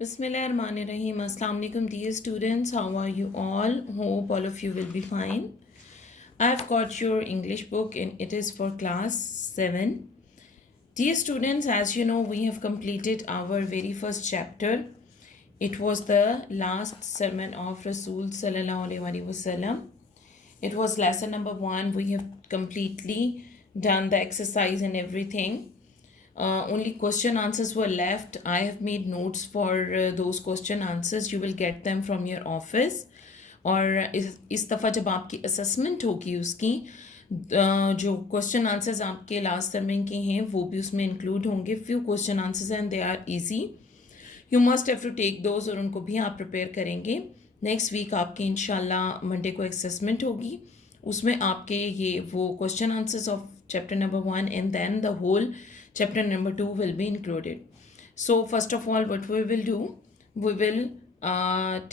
Bismillahirrahmanirrahim. Assalamu alaikum, dear students. How are you all? Hope all of you will be fine. I've got your English book and it is for class 7. Dear students, as you know, we have completed our very first chapter. It was the last sermon of Rasul Sallallahu Alaihi Wasallam. It was lesson number 1. We have completely done the exercise and everything. Only question answers were left. I have made notes for those question answers. You will get them from your office. और इस दफ़ा जब आपकी assessment होगी उसकी जो question answers आपके last टर्मिंग के हैं वो भी उसमें इंक्लूड होंगे. Few question answers and they are easy. You must have to take those और उनको भी आप प्रिपेयर करेंगे. नेक्स्ट वीक आपके इंशाल्लाह मंडे को असेसमेंट होगी. उसमें आपके ये वो question answers of chapter number 1 and then the whole chapter number 2 will be included. So first of all, what we will do, we will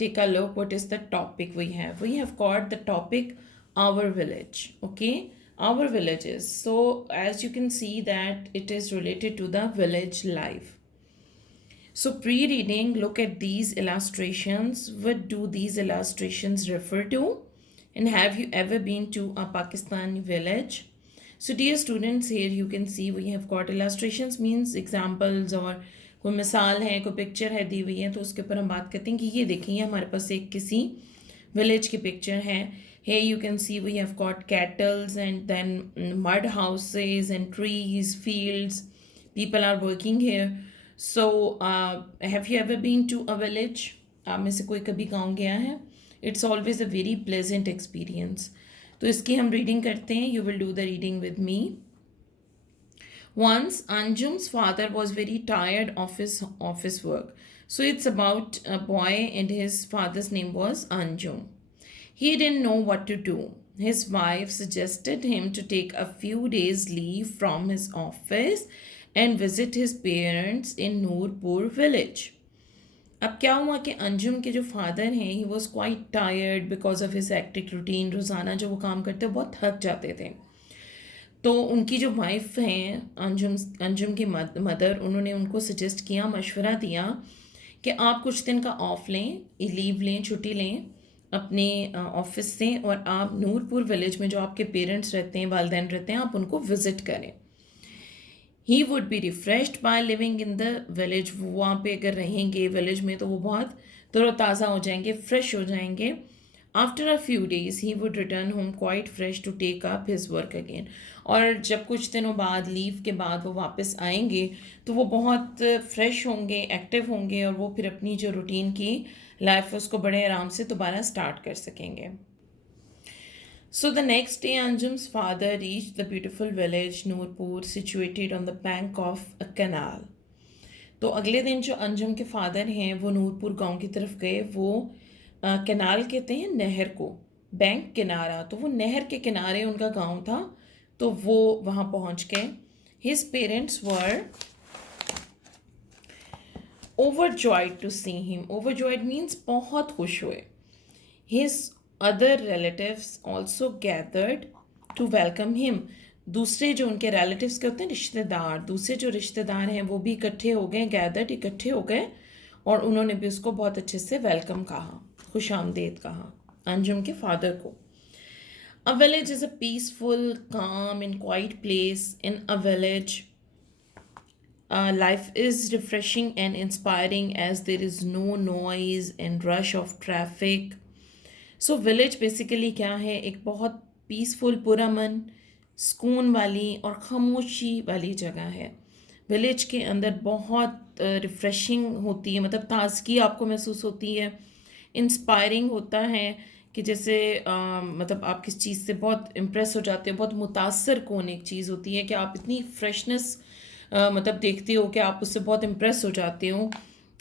take a look what is the topic we have. We have got the topic our village. Okay, our villages. So as you can see that it is related to the village life. So pre-reading, look at these illustrations. What do these illustrations refer to? And have you ever been to a Pakistani village? So dear students, here you can see we have got illustrations means examples और कोई मिसाल है, कोई picture है दी हुई है तो उसके ऊपर हम बात करते हैं कि ये देखें ये हमारे पास एक किसी विलेज की पिक्चर है. Here you can see we have got cattles and then mud houses and trees, fields. People are working here. So have you ever been to a village? आप में से कोई कभी गाँव गया है? It's always a very pleasant experience. तो इसकी हम रीडिंग करते हैं. You will do the reading with me. Once Anjum's father was very tired of his office work. So it's about a boy and his father's name was Anjum. He didn't know what to do. His wife suggested him to take a few days leave from his office and visit his parents in Noorpur village. अब क्या हुआ कि अंजुम के जो father हैं he was quite tired because of his एक्टिक routine. रोज़ाना जो वो काम करते बहुत थक जाते थे. तो उनकी जो वाइफ हैं अंजुम की मदर, उन्होंने उनको सजेस्ट किया, मशवरा दिया कि आप कुछ दिन का ऑफ लें, लीव लें, छुट्टी लें अपने ऑफिस से और आप नूरपुर विलेज में जो आपके पेरेंट्स रहते हैं, वालदैन रहते हैं, आप उनको विज़िट करें. He would be refreshed by living in the village. वहाँ पे अगर रहेंगे विलेज में तो वो बहुत तरोताज़ा हो जाएंगे, फ्रेश हो जाएंगे. After a few days he would return home quite fresh to take up his work again. और जब कुछ दिनों बाद लीव के बाद वो वापस आएंगे तो वो बहुत फ्रेश होंगे, एक्टिव होंगे और वो फिर अपनी जो रूटीन की लाइफ है उसको बड़े आराम से दोबारा स्टार्ट कर सकेंगे. So the next day, Anjum's father reached the beautiful village Noorpur, situated on the bank of a canal. तो अगले दिन जो अंजुम के फादर हैं वो नूरपुर गांव की तरफ गए. वो कैनाल कहते हैं नहर को, बैंक किनारा, तो वो नहर के किनारे उनका गांव था. तो वो वहाँ पहुँच गए. His parents were overjoyed to see him. Overjoyed means बहुत खुश हुए. His other relatives also gathered to welcome him. दूसरे जो उनके relatives के होते हैं रिश्तेदार, दूसरे जो रिश्तेदार हैं वो भी इकट्ठे हो गए, gathered इकट्ठे हो गए और उन्होंने भी उसको बहुत अच्छे से वेलकम कहा, खुश आमदेद कहा अंजुम के फादर को. A village is a peaceful, calm and quiet place. In a village, life is refreshing and inspiring as there is no noise and rush of traffic. So village basically क्या है, एक बहुत peaceful, पुरअमन, सुकून वाली और खामोशी वाली जगह है. विलेज के अंदर बहुत रिफ़्रेशिंग होती है, मतलब ताज़गी आपको महसूस होती है. इंस्पायरिंग होता है कि जैसे मतलब आप किस चीज़ से बहुत इम्प्रेस हो जाते हो, बहुत मुतासर कौन एक चीज़ होती है कि आप इतनी फ्रेशनेस मतलब देखते हो कि आप उससे बहुत इम्प्रेस हो जाते हो.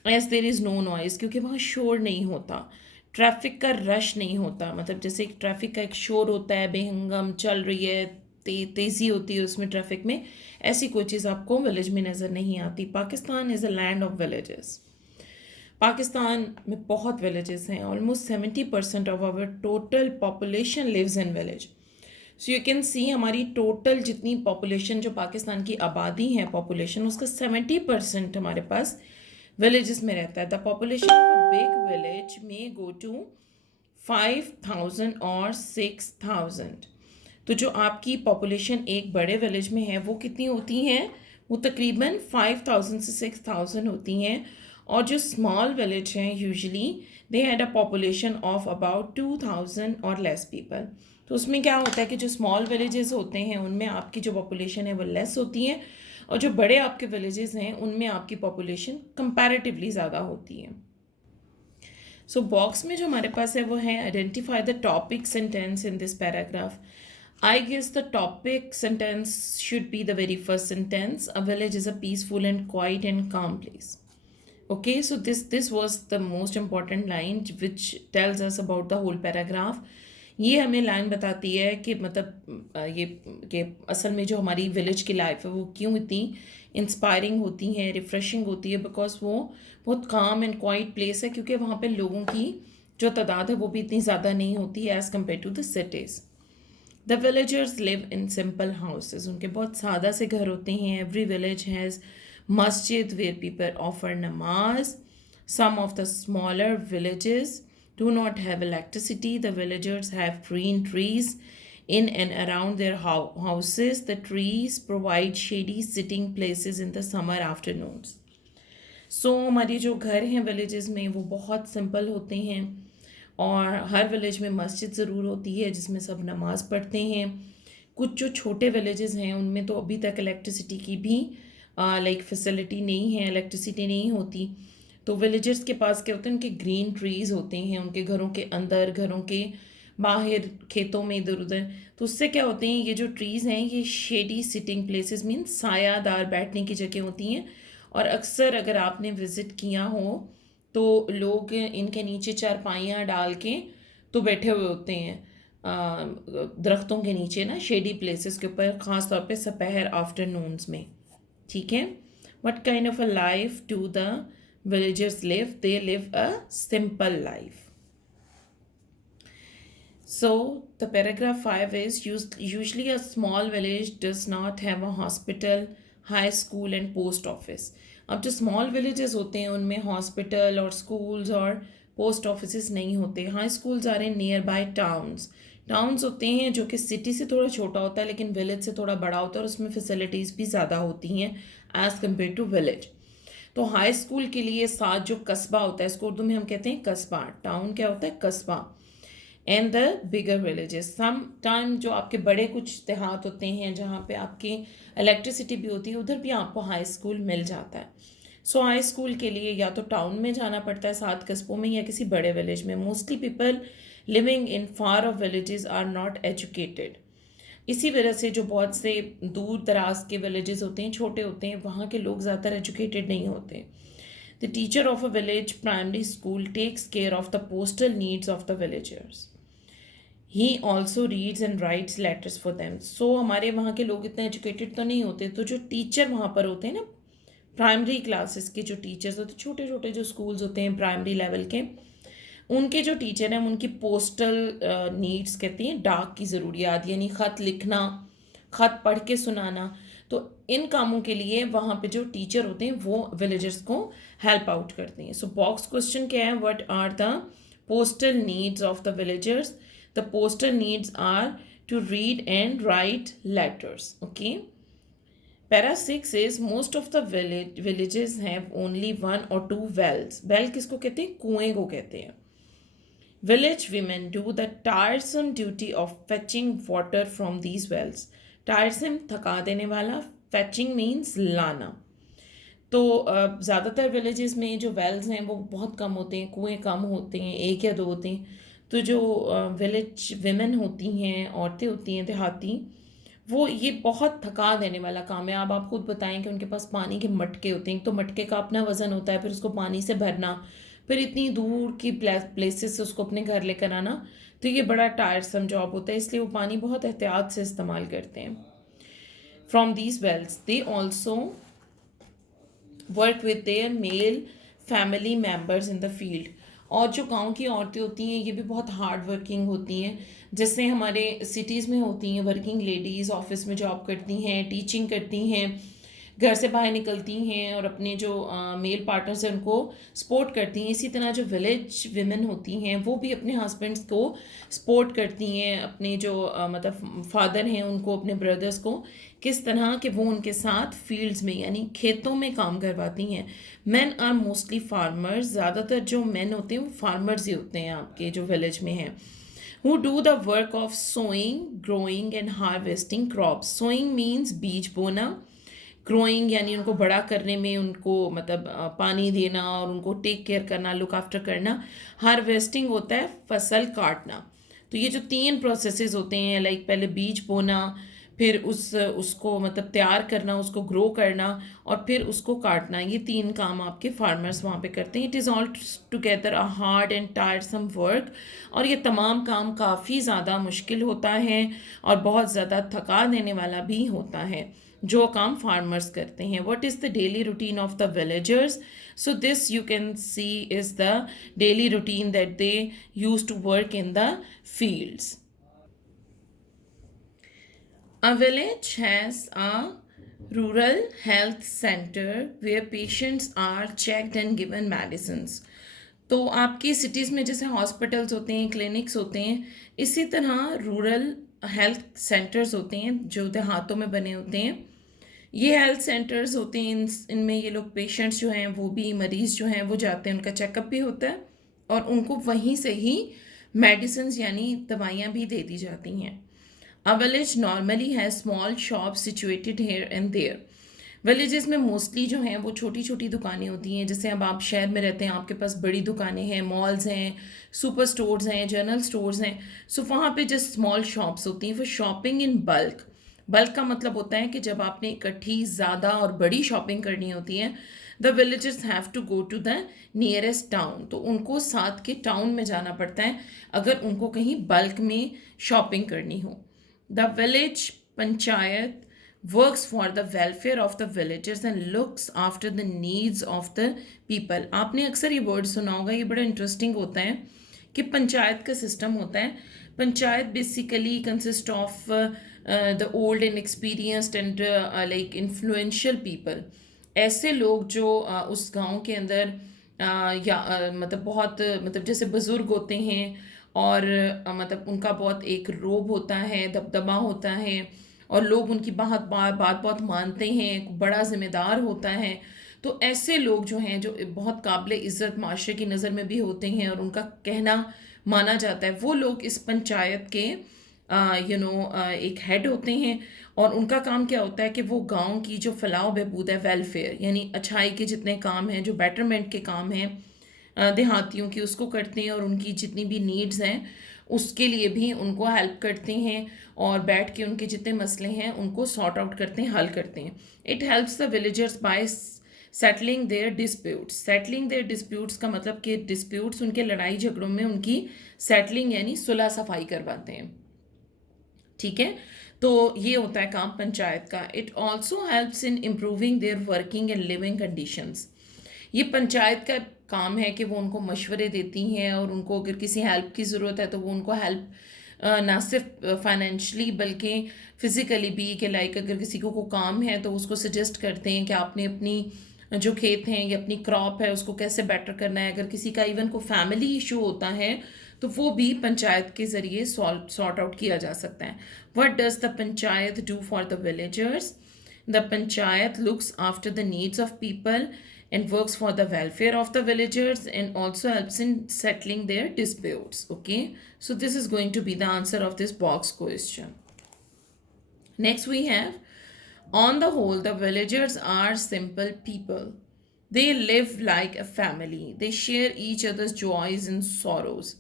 As there is no noise, क्योंकि वहाँ शोर नहीं होता, ट्रैफिक का रश नहीं होता. मतलब जैसे एक ट्रैफिक का एक शोर होता है, बेहंगम चल रही है, तेज़ी होती है उसमें ट्रैफिक में, ऐसी कोई चीज़ आपको विलेज में नज़र नहीं आती. Pakistan is a land of villages. Pakistan में बहुत विलेजेस हैं. Almost 70% of our total population lives in village. So you can see हमारी टोटल जितनी पॉपुलेशन जो पाकिस्तान की आबादी है, पॉपुलेशन उसका 70% हमारे पास विलेजेस में रहता है। The population of a big village में गो टू 5,000 और 6,000। तो जो आपकी पॉपुलेशन एक बड़े विलेज में है वो कितनी होती हैं, वो तकरीबन 5,000 से 6,000 होती हैं। और जो स्मॉल विलेज हैं usually they had a population of about 2,000 और लेस पीपल। तो उसमें क्या होता है कि जो स्मॉल विलेजेस होते हैं उनमें आपकी जो पॉपुलेशन है वो लेस होती है, और जो बड़े आपके विलेजेस हैं उनमें आपकी पॉपुलेशन कंपैरेटिवली ज़्यादा होती है। सो बॉक्स में जो हमारे पास है वो है identify the topic sentence in this paragraph. I guess the topic sentence should be the very first sentence. A village is a peaceful and quiet and calm place. Okay, so this was the most important line which tells us about the whole paragraph. ये हमें line बताती है कि मतलब ये कि असल में जो हमारी विलेज की लाइफ है वो क्यों इतनी इंस्पायरिंग होती है, रिफ्रेशिंग होती है, बिकॉज वो बहुत काम एंड क्वाइट प्लेस है, क्योंकि वहाँ पे लोगों की जो तादाद है वो भी इतनी ज़्यादा नहीं होती है as compare to the cities. The villagers live in simple houses, उनके बहुत सादा से घर होते हैं। Every village has masjid where people offer namaz. Some of the smaller villages do not have electricity. The villagers have green trees in and around their houses. The trees provide shady sitting places in the summer afternoons. So हमारे जो घर हैं villages में वो बहुत simple होते हैं, और हर विलेज में मस्जिद ज़रूर होती है जिसमें सब नमाज़ पढ़ते हैं। कुछ जो छोटे विलेजेस हैं उनमें तो अभी तक इलेक्ट्रिसिटी की भी लाइक फैसिलिटी नहीं है, इलेक्ट्रिसिटी नहीं होती। तो विलेजर्स के पास क्या होता है, उनके ग्रीन ट्रीज़ होते हैं उनके घरों के अंदर, घरों के बाहर, खेतों में, इधर उधर। तो उससे क्या होते हैं, ये जो ट्रीज़ हैं ये शेडी सिटिंग प्लेसेस मीन्स सायादार बैठने की जगह होती हैं। और अक्सर अगर आपने विज़िट किया हो तो लोग इनके नीचे चारपाइयाँ डाल के तो बैठे हुए होते हैं दरख्तों के नीचे ना, शेडी प्लेसेस के ऊपर, ख़ास तौर पे दोपहर आफ्टरनून्स में। ठीक है, what kind of a life do the villagers live? They live a simple life. So the paragraph 5 is usually a small village does not have a hospital, high school and post office. अब जो small villages होते हैं उनमें hospital और schools और post offices नहीं होते। high schools are in nearby towns. Towns होते हैं जो कि सिटी से थोड़ा छोटा होता है लेकिन विलेज से थोड़ा बड़ा होता है, और उसमें फैसिलिटीज़ भी ज़्यादा होती हैं एज़ कम्पेयर टू विलेज। तो हाई स्कूल के लिए साथ जो कस्बा होता है, इसको उर्दू में हम कहते हैं कस्बा, टाउन क्या होता है कस्बा। And the bigger villages, some time जो आपके बड़े कुछ देहात होते हैं जहाँ पे आपकी इलेक्ट्रिसिटी भी होती है, उधर भी आपको हाई स्कूल मिल जाता है। सो हाई स्कूल के लिए या तो टाउन में जाना पड़ता है साथ कस्बों में, या किसी बड़े विलेज में। Mostly people living in far of villages are not educated. इसी वजह से जो बहुत से दूर दराज के विलेजेस होते हैं, छोटे होते हैं, वहाँ के लोग ज़्यादातर एजुकेटेड नहीं होते। The teacher of a village primary school takes care of the postal needs of the villagers. He also reads and writes letters for them. So हमारे वहाँ के लोग इतने एजुकेटेड तो नहीं होते, तो जो टीचर वहाँ पर होते हैं ना, प्राइमरी क्लासेस के जो टीचर्स होते हैं, छोटे छोटे जो स्कूल्स होते हैं प्राइमरी लेवल के, उनके जो टीचर हैं उनकी पोस्टल नीड्स कहती हैं, डाक की ज़रूरियात, यानी ख़त लिखना, ख़त पढ़ के सुनाना। तो इन कामों के लिए वहाँ पे जो टीचर होते हैं वो विलेजर्स को हेल्प आउट करते हैं। सो बॉक्स क्वेश्चन क्या है, what are the postal needs of the villagers? The postal needs are to read and write letters. Okay, para 6 is most of the villages have only 1 or 2 wells। Well किसको कहते हैं? कुएं को कहते हैं। Village women do the tiresome duty of fetching water from these wells. Tiresome थका देने वाला, fetching means लाना। तो ज़्यादातर विलेजेस में जो वेल्स हैं वो बहुत कम होते हैं, कुएं कम होते हैं, एक या दो होते हैं। तो जो विलेज विमेन होती हैं, औरतें होती हैं देहाती, वो ये बहुत थका देने वाला काम है। आप खुद बताएं कि उनके पास पानी के मटके होते हैं, तो मटके का अपना वज़न होता है, फिर उसको पानी से भरना, फिर इतनी दूर की प्लेसेस से उसको अपने घर लेकर आना, तो ये बड़ा टायरसम जॉब होता है, इसलिए वो पानी बहुत एहतियात से इस्तेमाल करते हैं। From these wells they also work with their male family members in the field. और जो गांव की औरतें होती हैं ये भी बहुत हार्ड वर्किंग होती हैं, जैसे हमारे सिटीज़ में होती हैं वर्किंग लेडीज़, ऑफिस में जॉब करती हैं, टीचिंग करती हैं, घर से बाहर निकलती हैं और अपने जो मेल पार्टनर्स हैं उनको सपोर्ट करती हैं, इसी तरह जो विलेज विमेन होती हैं वो भी अपने हस्बैंड्स को सपोर्ट करती हैं, अपने जो मतलब फादर हैं उनको, अपने ब्रदर्स को, किस तरह कि वो उनके साथ फील्ड्स में यानी खेतों में काम करवाती हैं। मेन आर मोस्टली फार्मर्स, ज़्यादातर जो मेन होते हैं वो फार्मर्स ही होते हैं आपके जो विलेज में हैं, who do the work of sowing, growing and harvesting crops. Sowing means बीज बोना, ग्रोइंग यानी उनको बड़ा करने में उनको मतलब पानी देना और उनको टेक केयर करना, लुक आफ्टर करना। हार्वेस्टिंग होता है फसल काटना। तो ये जो 3 प्रोसेसेस होते हैं, लाइक पहले बीज बोना, फिर उसको मतलब तैयार करना, उसको ग्रो करना और फिर उसको काटना, ये 3 काम आपके फार्मर्स वहाँ पे करते हैं। It is all together a hard and टायरसम work, और ये तमाम काम काफ़ी ज़्यादा मुश्किल होता है और बहुत ज़्यादा थका देने वाला भी होता है जो काम फार्मर्स करते हैं। What is the daily routine of the villagers? So this you can see is the daily routine that they use to work in the fields. A village has a rural health center where patients are checked and given medicines. तो आपकी cities में जैसे hospitals होते हैं, clinics होते हैं, इसी तरह रूरल हेल्थ सेंटर्स होते हैं जो देहातों में बने होते हैं। ये हेल्थ सेंटर्स होते हैं, इनमें ये लोग पेशेंट्स जो हैं वो भी, मरीज़ जो हैं वो जाते हैं, उनका चेकअप भी होता है और उनको वहीं से ही मेडिसिन यानी दवाइयाँ भी दे दी जाती हैं। A village normally has small shops situated here and there. Villages में मोस्टली जो हैं वो छोटी छोटी दुकानें होती हैं। जैसे अब आप शहर में रहते हैं, आपके पास बड़ी दुकानें हैं, मॉल्स हैं, सुपर स्टोर्स हैं, जनरल स्टोर्स हैं। सो वहाँ पे जो स्मॉल शॉप्स होती हैं वो शॉपिंग इन बल्क, बल्क का मतलब होता है कि जब आपने इकट्ठी ज़्यादा और बड़ी शॉपिंग करनी होती है, the villagers have to go to the nearest town, तो उनको साथ के टाउन में जाना पड़ता है अगर उनको कहीं बल्क में शॉपिंग करनी हो। The village panchayat works for the welfare of the villagers and looks after the needs of the people. आपने अक्सर ये वर्ड सुना होगा, ये बड़ा इंटरेस्टिंग होता है कि पंचायत का सिस्टम होता है। Panchayat basically consist of the old and experienced and like influential people, ऐसे लोग जो उस गांव के अंदर मतलब बहुत मतलब जैसे बुज़ुर्ग होते हैं और मतलब उनका बहुत एक रोब होता है, दबदबा होता है और लोग उनकी बात बहुत मानते हैं, एक बड़ा ज़िम्मेदार होता है। तो ऐसे लोग जो हैं जो बहुत काबिल इज़्ज़त माशरे की नज़र में भी होते हैं और उनका कहना माना जाता है, वो लोग इस पंचायत के एक हेड होते हैं। और उनका काम क्या होता है कि वो गांव की जो फलाह बहबूद है, वेलफेयर यानी अच्छाई के जितने काम हैं, जो बेटरमेंट के काम हैं देहातियों की, उसको करते हैं और उनकी जितनी भी नीड्स हैं उसके लिए भी उनको हेल्प करते हैं और बैठ के उनके जितने मसले हैं उनको सॉर्ट आउट करते हैं, हल करते हैं। It helps the villagers by settling their disputes. Settling their disputes का मतलब कि डिस्प्यूट्स, उनके लड़ाई झगड़ों में उनकी सेटलिंग यानी सुलह सफाई करवाते हैं। ठीक है, तो ये होता है काम पंचायत का। It also helps in improving there working and living conditions. ये पंचायत का काम है कि वो उनको मशवरे देती हैं और उनको अगर किसी हेल्प की ज़रूरत है तो वो उनको हेल्प ना सिर्फ फाइनेंशली बल्कि फ़िज़िकली भी, कि लाइक अगर किसी को काम है तो उसको सजेस्ट करते हैं कि आपने अपनी जो खेत हैं या अपनी क्रॉप है उसको कैसे बेटर करना है। अगर किसी का इवन को फैमिली इशू होता है तो वो भी पंचायत के ज़रिए सॉर्ट आउट किया जा सकता है। What does the panchayat do for the villagers? The panchayat looks after the needs of people and works for the welfare of the villagers and also helps in settling their disputes. Okay, so this is going to be the answer of this box question. Next we have, on the whole the villagers are simple people. They live like a family. They share each other's joys and sorrows.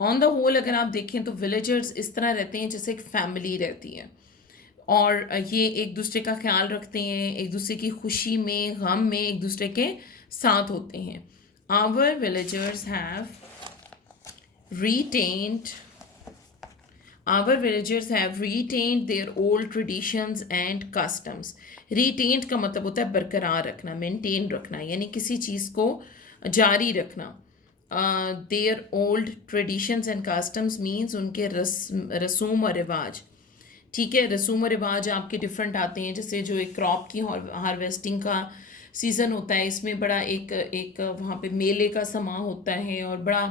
On the whole अगर आप देखें तो villagers इस तरह रहते हैं जैसे एक family रहती है और ये एक दूसरे का ख्याल रखते हैं, एक दूसरे की खुशी में गम में एक दूसरे के साथ होते हैं। Our villagers have retained their old traditions and customs. retained का मतलब होता है बरकरार रखना, मेंटेन रखना, यानी किसी चीज़ को जारी रखना। their old traditions and customs means उनके रसूम और रिवाज। ठीक है, रसूम और रिवाज आपके डिफरेंट आते हैं, जैसे जो एक क्रॉप की हार्वेस्टिंग का सीज़न होता है, इसमें बड़ा एक एक वहाँ पे मेले का समा होता है और बड़ा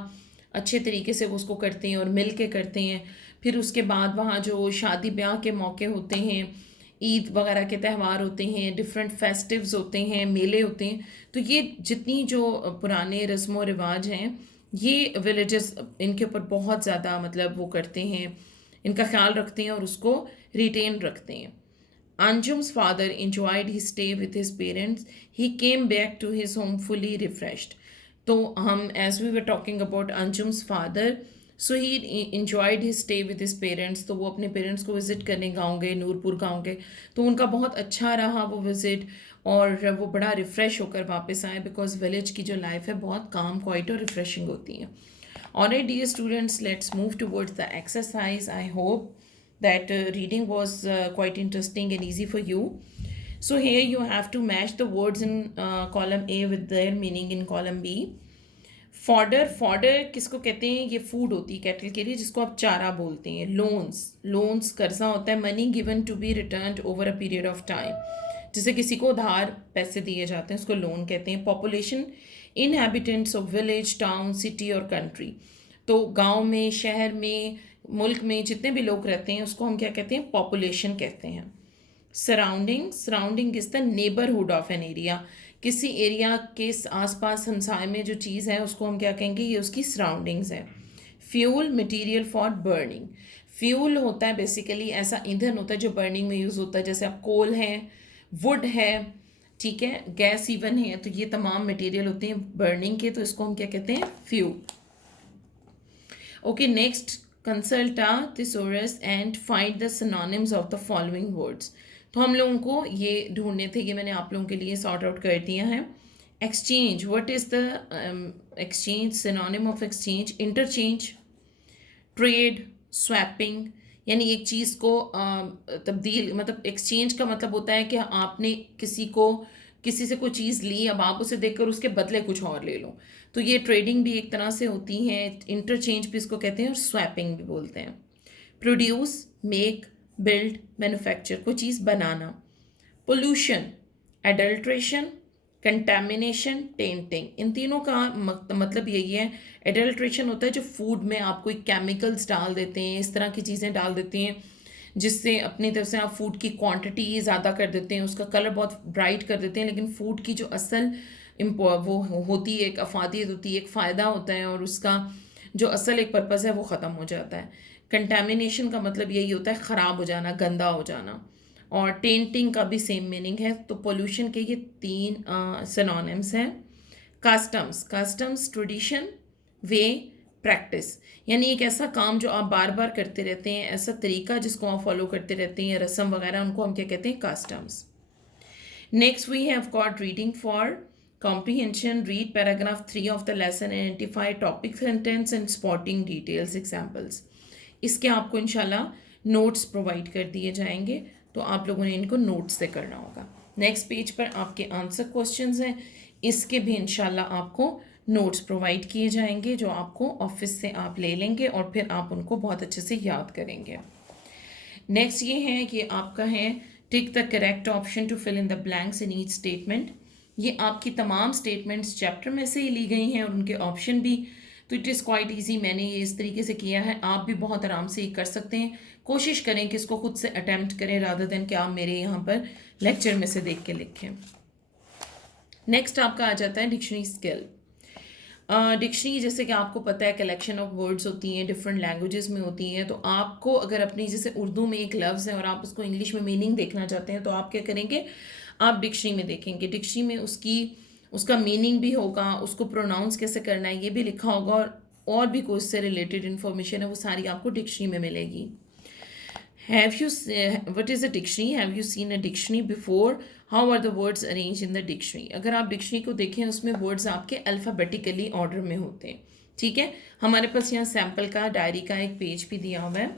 अच्छे तरीके से वो उसको करते हैं और मिल के करते हैं। फिर उसके बाद वहाँ जो शादी ब्याह के मौके होते हैं, ईद वगैरह के त्यौहार होते हैं, डिफरेंट फेस्टिव्स होते हैं, मेले होते हैं। तो ये जितनी जो पुराने रस्म व रिवाज हैं, ये विलेजेस इनके ऊपर बहुत ज़्यादा मतलब वो करते हैं, इनका ख्याल रखते हैं और उसको रिटेन रखते हैं। Anjum's father enjoyed his stay with his parents. He came back to his home fully refreshed. तो हम as we were talking about Anjum's father, so he enjoyed his stay with his parents. तो वो अपने parents को visit करने गाँव गए, नूरपुर गाँव गए, तो उनका बहुत अच्छा रहा वो विजिट और वो बड़ा रिफ़्रेश होकर वापस आए, बिकॉज विलेज की जो लाइफ है बहुत काम क्वाइट और रिफ़्रेशिंग होती है. Alright, dear students, let's move towards the exercise. I hope that reading was quite interesting and easy for you. So here you have to match the words in column A with their meaning in column B. Fodder किसको कहते हैं? ये food होती है cattle के लिए, जिसको आप चारा बोलते हैं. लोन्स कर्जा होता है, money given to be return over a period of time. जैसे किसी को उधार पैसे दिए जाते हैं, उसको लोन कहते हैं. Population, inhabitants of village, town, city और कंट्री. तो गांव में, शहर में, मुल्क में जितने भी लोग रहते हैं उसको हम क्या कहते हैं? पॉपुलेशन कहते हैं. Surrounding is the neighbourhood of an area. किसी एरिया के आसपास हमसाय में जो चीज़ है उसको हम क्या कहेंगे? ये उसकी सराउंडिंग्स है. Fuel, material for burning. Fuel होता है बेसिकली ऐसा ईंधन होता है जो बर्निंग में यूज़ होता है, जैसे आप कोल है, वुड है, ठीक है, गैस इवन है, तो ये तमाम मटेरियल होते हैं बर्निंग के, तो इसको हम क्या कहते हैं? Fuel. Okay, next, consult a thesaurus and find the synonyms of the following words. तो हम लोगों को ये ढूंढने थे, ये मैंने आप लोगों के लिए सॉर्ट आउट कर दिया है. Exchange, what is the exchange? Synonym of exchange, interchange, trade, swapping, यानी एक चीज़ को तब्दील, मतलब एक्सचेंज का मतलब होता है कि आपने किसी से कोई चीज़ ली, अब आप उसे देखकर उसके बदले कुछ और ले लो. तो ये ट्रेडिंग भी एक तरह से होती है, इंटरचेंज भी इसको कहते हैं और स्वैपिंग भी बोलते हैं. प्रोड्यूस, मेक, बिल्ड, मैन्युफैक्चर, कोई चीज़ बनाना. Pollution, adulteration, contamination, tainting. इन तीनों का मतलब यही है. एडल्ट्रेशन होता है जो फूड में आप कोई केमिकल्स डाल देते हैं, इस तरह की चीज़ें डाल देते हैं जिससे अपनी तरफ से आप फूड की क्वांटिटी ज़्यादा कर देते हैं, उसका कलर बहुत ब्राइट कर देते हैं, लेकिन फूड की जो असल वो होती है, एक अफादियत होती है, एक फ़ायदा होता है और उसका जो असल एक पर्पज़ है वो ख़त्म हो जाता है. कंटेमिनेशन का मतलब यही होता है ख़राब हो जाना, गंदा हो जाना. और टेंटिंग का भी सेम मीनिंग है. तो पोल्यूशन के ये 3 सिनोनिम्स हैं. कस्टम्स, ट्रेडिशन, वे, प्रैक्टिस, यानी एक ऐसा काम जो आप बार बार करते रहते हैं, ऐसा तरीका जिसको आप फॉलो करते रहते हैं, रस्म वगैरह, उनको हम क्या कहते हैं? Customs. Next we have got reading for comprehension. Read paragraph 3 of the lesson, identify topic sentence and spotting details examples. इसके आपको इंशाल्लाह नोट्स प्रोवाइड कर दिए जाएंगे, तो आप लोगों ने इनको नोट्स से करना होगा. नेक्स्ट पेज पर आपके आंसर क्वेश्चंस हैं, इसके भी इंशाल्लाह आपको नोट्स प्रोवाइड किए जाएंगे जो आपको ऑफिस से आप ले लेंगे और फिर आप उनको बहुत अच्छे से याद करेंगे. नेक्स्ट ये है कि आपका है tick the correct option to fill in the blanks in each statement. ये आपकी तमाम स्टेटमेंट्स चैप्टर में से ही ली गई हैं और उनके ऑप्शन भी. तो इट इज़ क्वाइट ईजी, मैंने ये इस तरीके से किया है, आप भी बहुत आराम से ये कर सकते हैं. कोशिश करें कि इसको खुद से अटैम्प्ट करें रादर देन कि आप मेरे यहाँ पर लेक्चर में से देख के लिखें. नेक्स्ट आपका आ जाता है डिक्शनरी स्किल. डिक्शनरी जैसे कि आपको पता है कलेक्शन ऑफ वर्ड्स होती हैं, डिफरेंट लैंग्वेजेस में होती हैं. तो आपको अगर अपनी जैसे उर्दू में एक लफ्ज़ है और आप उसको इंग्लिश में मीनिंग देखना चाहते हैं तो आप क्या करेंगे? आप डिक्शनरी में देखेंगे. डिक्शनरी में उसका मीनिंग भी होगा, उसको प्रोनाउंस कैसे करना है ये भी लिखा होगा, और भी कोई उससे रिलेटेड इन्फॉर्मेशन है वो सारी आपको डिक्शनरी में मिलेगी. What is a dictionary? Have you seen a dictionary before? How are the words arrange in the dictionary? अगर आप डिक्शनरी को देखें उसमें वर्ड्स आपके अल्फ़ाबेटिकली ऑर्डर में होते हैं. ठीक है, हमारे पास यहाँ सैम्पल का डायरी का एक पेज भी दिया हुआ है.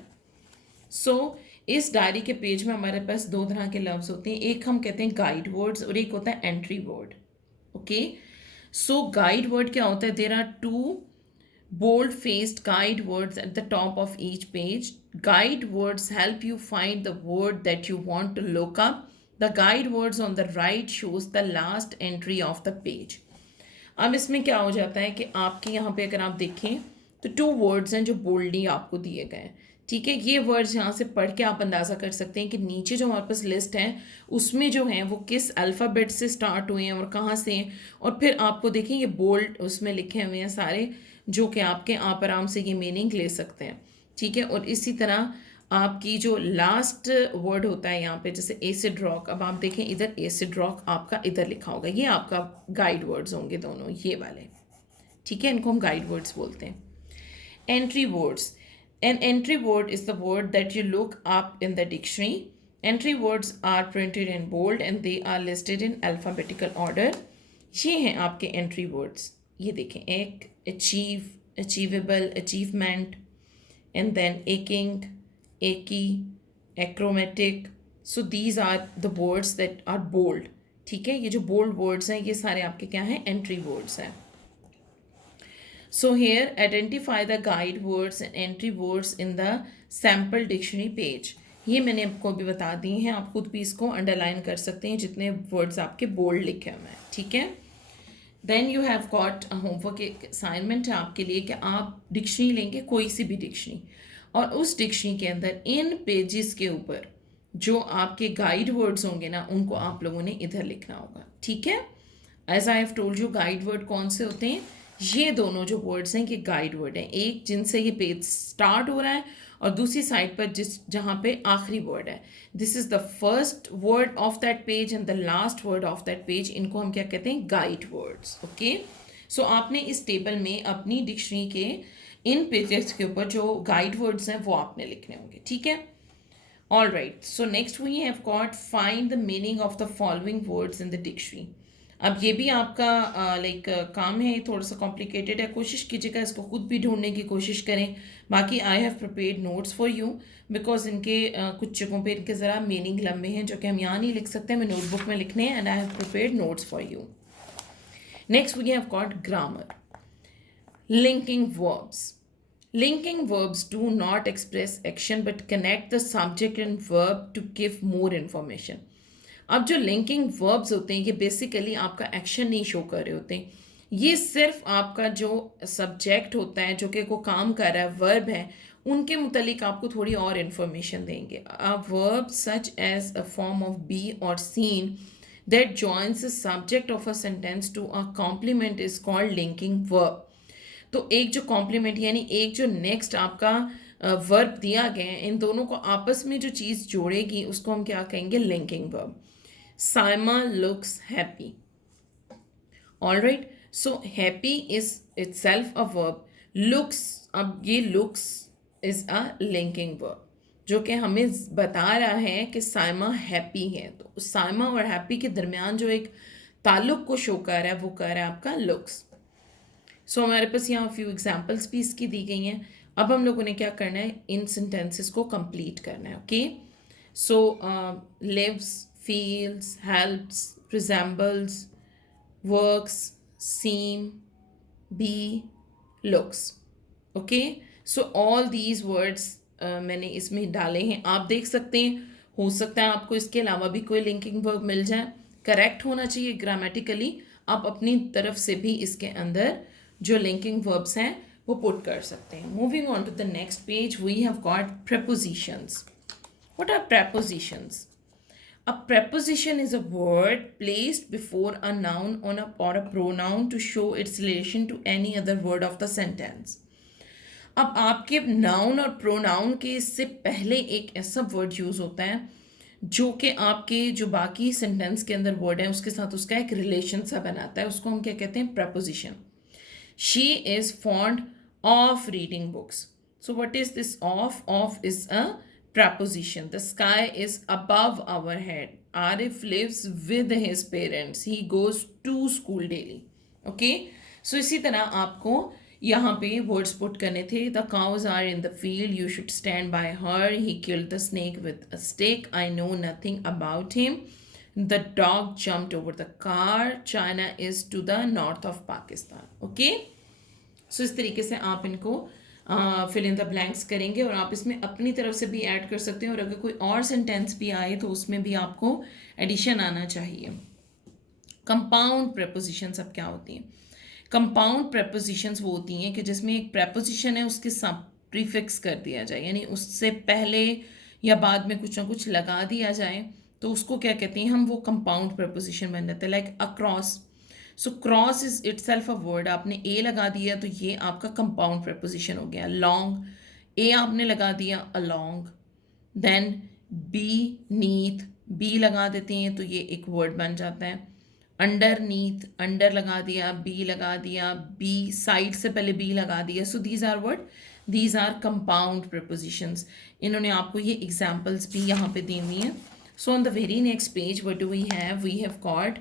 सो इस डायरी के पेज में हमारे पास 2 तरह के लफ्ज़ होते हैं. एक हम कहते हैं गाइड वर्ड्स और एक होता है entry word. Okay, so guide word क्या होता है? There are 2 bold faced guide words at the top of each page. Guide words help you find the word that you want to look up. The guide words on the right shows the last entry of the page. अब इसमें क्या हो जाता है कि आपके यहाँ पे अगर आप देखें तो टू वर्ड्स हैं जो बोल्डली आपको दिए गए हैं। ठीक है, ये वर्ड्स यहाँ से पढ़ के आप अंदाज़ा कर सकते हैं कि नीचे जो हमारे पास लिस्ट है उसमें जो है वो किस अल्फ़ाबेट से स्टार्ट हुए हैं और कहाँ से हैं। और फिर आपको देखें ये बोल्ड उसमें लिखे हुए हैं सारे, जो कि आपके आप आराम से ये मीनिंग ले सकते हैं। ठीक है, और इसी तरह आपकी जो लास्ट वर्ड होता है यहाँ पे, जैसे एसिड रॉक, अब आप देखें इधर एसिड रॉक आपका इधर लिखा होगा, ये आपका गाइड वर्ड्स होंगे दोनों ये वाले। ठीक है, इनको हम गाइड वर्ड्स बोलते हैं। Entry words. An entry word is the word that you look up in the dictionary. Entry words are printed in bold and they are listed in alphabetical order. ये हैं आपके entry words. ये देखें, एक achieve, achievable, achievement, and then aching, achy, achromatic. So these are the words that are bold. ठीक है, ये जो bold words हैं ये सारे आपके क्या हैं, entry words हैं. So here identify the guide words and entry words in the sample dictionary page. ये मैंने आपको अभी बता दी हैं, आप खुद भी इसको अंडरलाइन कर सकते हैं जितने वर्ड्स आपके बोल्ड लिखे हुए हैं। ठीक है, then you have got homework assignment है आपके लिए कि आप डिक्शनरी लेंगे, कोई सी भी डिक्शनरी, और उस डिक्शनरी के अंदर इन पेजेस के ऊपर जो आपके गाइड वर्ड्स होंगे ना उनको आप लोगों ने इधर लिखना होगा। ठीक है, as I have told you guide word कौन से होते हैं, ये दोनों जो वर्ड्स हैं ये गाइड वर्ड हैं, एक जिनसे ये पेज स्टार्ट हो रहा है और दूसरी साइड पर जहाँ पे आखिरी वर्ड है, this is the first word of that page and the last word of that page, इनको हम क्या कहते हैं, गाइड वर्ड्स। ओके, सो आपने इस टेबल में अपनी डिक्शनरी के इन पेजेस के ऊपर जो गाइड वर्ड्स हैं वो आपने लिखने होंगे। ठीक है, all right, so next we have got find the meaning of the following words in the dictionary. अब ये भी आपका लाइक काम है, थोड़ा सा कॉम्प्लिकेटेड है, कोशिश कीजिएगा इसको खुद भी ढूंढने की कोशिश करें। बाकी आई have prepared notes for you because इनके कुछ जगहों पे इनके ज़रा मीनिंग लंबे हैं जो कि हम यहाँ नहीं लिख सकते, हमें नोटबुक में लिखने हैं, and I have prepared notes for you. Next we have got grammar, linking verbs. Linking verbs do not express action but connect the subject and verb to give more information. अब जो linking verbs होते हैं ये basically आपका action नहीं show कर रहे होते हैं, ये सिर्फ आपका जो सब्जेक्ट होता है जो कि को काम कर रहा है, वर्ब है, उनके मुतालिक आपको थोड़ी और इन्फॉर्मेशन देंगे. A verb such as a form of be or seem that joins the subject of a sentence to a complement is called linking verb. तो एक जो कॉम्प्लीमेंट यानी एक जो नेक्स्ट आपका वर्ब दिया गया है, इन दोनों को आपस में जो चीज़ जोड़ेगी उसको हम क्या कहेंगे, linking verb. Saima looks happy. All right. So happy is itself a verb. Looks, अब ये looks is a linking verb जो कि हमें बता रहा है कि साइमा हैप्पी है. तो साइमा और हैप्पी के दरमियान जो एक ताल्लुक को शो कर रहा है वो कर रहा है आपका लुक्स. सो हमारे पास यहाँ फ्यू एग्जाम्पल्स भी इसकी दी गई हैं. अब हम लोगों ने क्या करना है, इन सेंटेंसेस को कंप्लीट करना है. Okay, so lives, feels, helps, resembles, works, seem, be, looks. Okay, so all these words मैंने इसमें डाले हैं, आप देख सकते हैं. हो सकता है आपको इसके अलावा भी कोई लिंकिंग वर्ब मिल जाए, करेक्ट होना चाहिए ग्रामेटिकली. आप अपनी तरफ से भी इसके अंदर जो लिंकिंग वर्ब्स हैं वो पुट कर सकते हैं. Moving on to the next page, we have got prepositions. What are prepositions? A preposition is a word placed before a noun or a pronoun to show its relation to any other word of the sentence. अब आपके noun और pronoun के इससे पहले एक ऐसा word use होता है जो कि आपके जो बाकी सेंटेंस के अंदर वर्ड है उसके साथ उसका एक रिलेशन सा बनाता है, उसको हम क्या कहते हैं, preposition. She is fond of reading books. So what is this of? Of is a preposition. The sky is above our head. Arif lives with his parents. He goes to school daily. Okay? So इसी तरह आपको यहाँ पे words put करने थे. The cows are in the field. You should stand by her. He killed the snake with a stick. I know nothing about him. The dog jumped over the car. China is to the north of Pakistan. Okay? सो इस तरीके से आप इनको fill in the blanks करेंगे और आप इसमें अपनी तरफ से भी ऐड कर सकते हैं और अगर कोई और सेंटेंस भी आए तो उसमें भी आपको एडिशन आना चाहिए। कंपाउंड प्रेपोजिशंस अब क्या होती हैं? कंपाउंड प्रेपोजिशंस वो होती हैं कि जिसमें एक प्रेपोजिशन है उसके साथ प्रीफिक्स कर दिया जाए, यानी उससे पहले या बाद में कुछ ना कुछ लगा दिया जाए, तो उसको क्या कहते हैं हम? वो कंपाउंड प्रेपोजिशन बन जाता है। Like across, so cross is it self a word, आपने ए लगा दिया तो ये आपका कंपाउंड प्रेपोजिशन हो गया। लॉन्ग, ए आपने लगा दिया अलॉन्ग, देन बी नीथ, बी लगा देते हैं तो ये एक वर्ड बन जाता है। अंडर नीथ, अंडर लगा दिया, बी लगा दिया, बी साइड से पहले बी लगा दिया। So these are word, these are compound prepositions. इन्होंने आपको ये एग्जाम्पल्स भी यहाँ पे दी हुई हैं। So on the very next page what do we have got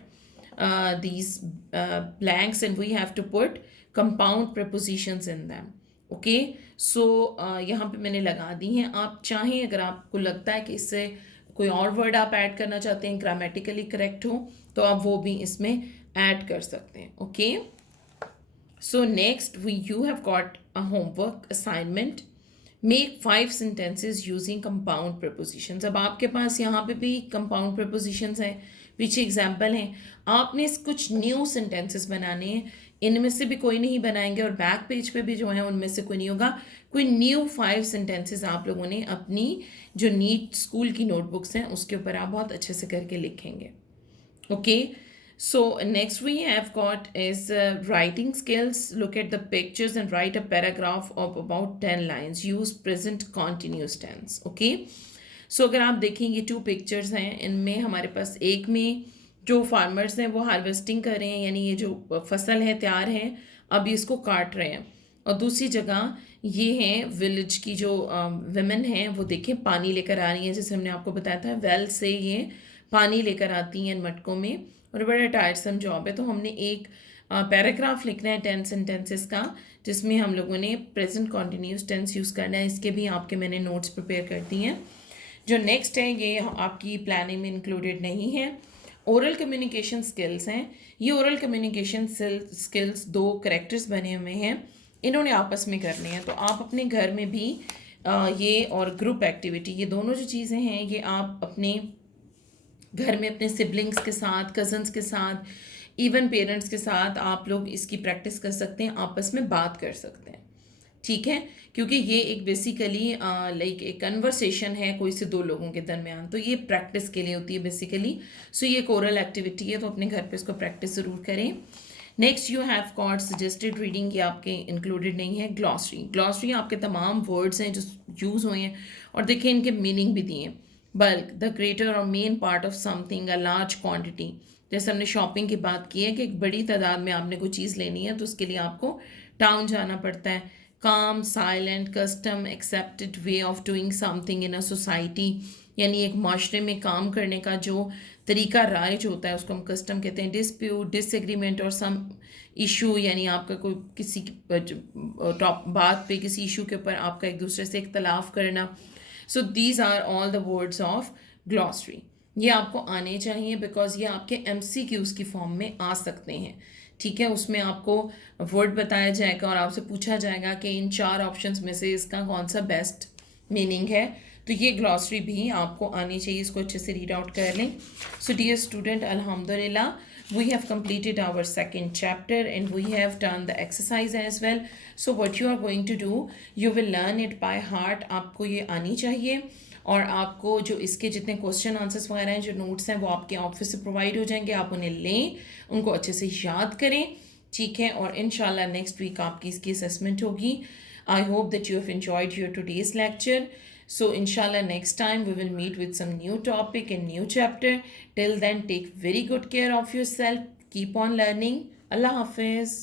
these blanks and we have to put compound prepositions in them. Okay, so यहाँ पे मैंने लगा दी हैं। आप चाहें, अगर आपको लगता है कि इससे कोई और वर्ड आप ऐड करना चाहते हैं ग्रामेटिकली करेक्ट हो, तो आप वो भी इसमें ऐड कर सकते हैं। Okay, so next you have got a homework assignment, make 5 sentences using compound prepositions। अब आपके पास यहाँ पे भी कंपाउंड prepositions हैं, पीछे एग्जाम्पल हैं। आपने कुछ न्यू सेंटेंसेस बनाने हैं, इनमें से भी कोई नहीं बनाएंगे और बैक पेज पे भी जो है उनमें से कोई नहीं होगा। कोई न्यू 5 सेंटेंसेस आप लोगों ने अपनी जो नीट स्कूल की नोटबुक्स हैं उसके ऊपर आप बहुत अच्छे से करके लिखेंगे। Okay, so next we have got is writing skills. Look at the pictures and write a paragraph of about 10 lines. Use present continuous tense. Okay, so अगर आप देखेंगे 2 पिक्चर्स हैं, इनमें हमारे पास एक में जो फार्मर्स हैं वो हार्वेस्टिंग कर रहे हैं, यानी ये जो फसल है तैयार है, अभी इसको काट रहे हैं। और दूसरी जगह ये हैं विलेज की जो विमेन हैं, वो देखें पानी लेकर आ रही हैं, जैसे हमने आपको बताया था वेल से ये पानी लेकर आती हैं मटकों में, और बड़ा टायरसम जॉब है। तो हमने एक पैराग्राफ लिखना है 10 सेंटेंसेस का, जिसमें हम लोगों ने प्रेजेंट कॉन्टिन्यूस टेंस यूज़ करना है। इसके भी आपके मैंने नोट्स प्रिपेयर कर दी हैं। जो नेक्स्ट है ये आपकी प्लानिंग में इंक्लूडेड नहीं है। ओरल कम्युनिकेशन स्किल्स हैं। ये ओरल कम्युनिकेशन स्किल्स 2 करेक्टर्स बने हुए हैं, इन्होंने आपस में करने हैं। तो आप अपने घर में भी ये और ग्रुप एक्टिविटी, ये दोनों जो चीज़ें हैं ये आप अपने घर में अपने सिबलिंग्स के साथ, कज़न्स के साथ, इवन पेरेंट्स के साथ आप लोग इसकी प्रैक्टिस कर सकते हैं, आपस में बात कर सकते हैं। ठीक है, क्योंकि ये एक बेसिकली लाइक एक कन्वर्सेशन है कोई से 2 लोगों के दरमियान, तो ये प्रैक्टिस के लिए होती है बेसिकली। सो ये एक ओरल एक्टिविटी है, तो अपने घर पे इसको प्रैक्टिस ज़रूर करें। Next you have got suggested reading, ये आपके इंक्लूडेड नहीं है। ग्लॉसरी, ग्लॉसरी आपके तमाम वर्ड्स हैं जो यूज़ हुए हैं और देखिए इनके मीनिंग भी दिए हैं। बल्क, द ग्रेटर और main part of something, a large quantity. जैसे हमने शॉपिंग की बात की है कि एक बड़ी तादाद में आपने कोई चीज़ लेनी है तो उसके लिए आपको टाउन जाना पड़ता है। काम, silent, custom, accepted way of doing something in a society, यानी एक माशरे में काम करने का जो तरीका राइज होता है उसको हम कस्टम कहते हैं। डिस्प्यूट, डिसएग्रीमेंट और सम इशू, यानी आपका कोई किसी टॉप बात पे, किसी इशू के ऊपर आपका एक दूसरे से इख्तलाफ करना। So these are all the words of glossary. ये आपको आने चाहिए बिकॉज ये आपके MCQs की फॉर्म में आ सकते हैं। ठीक है, उसमें आपको वर्ड बताया जाएगा और आपसे पूछा जाएगा कि इन 4 ऑप्शंस में से इसका कौन सा बेस्ट मीनिंग है। तो ये ग्लॉसरी भी आपको आनी चाहिए, इसको अच्छे से रीड आउट कर लें। सो डियर स्टूडेंट, अल्हम्दुलिल्लाह we have completed our second chapter and we have done the exercise as well. So what you are going to do, you will learn it by heart. आपको ये आनी चाहिए और आपको जो इसके जितने क्वेश्चन आंसर्स वगैरह हैं, जो नोट्स हैं, वो आपके ऑफिस से प्रोवाइड हो जाएंगे। आप उन्हें लें, उनको अच्छे से याद करें। ठीक है, और इंशाल्लाह नेक्स्ट वीक आपकी इसकी असेसमेंट होगी। I hope that you have enjoyed your today's lecture. So inshallah next time we will meet with some new topic and new chapter. Till then, take very good care of yourself. Keep on learning. Allah Hafiz.